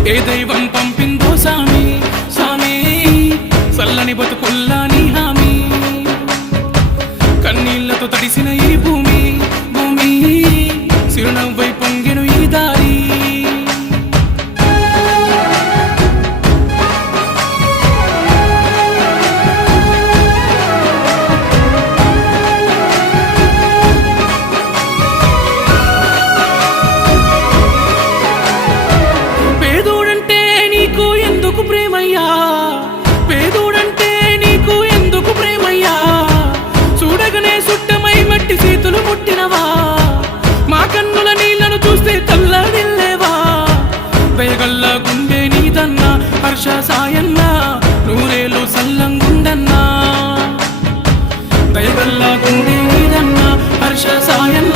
ఏ దైవం పంపిందో సామి సామి చల్లని బతుకుల్లా నీ హామీ కన్నీళ్లతో తడిసిన ఈ భూమి భూమి చిరునవ్వై పొంగెను ఈ దారి పేదోడంటే నీకు ఎందుకు ప్రేమయ్యా చూడగనే సుట్టమై మట్టి చేతులు ముట్టినవా మా కన్నుల నీళ్లను చూస్తే తల్లడిల్లేవా దయగల్లా గుండె నీదన్నా హర్ష సాయన్నా నూరేలు సల్లంగుండన్నా దయగల్లా గుండె నీదన్నా హర్ష సాయన్నా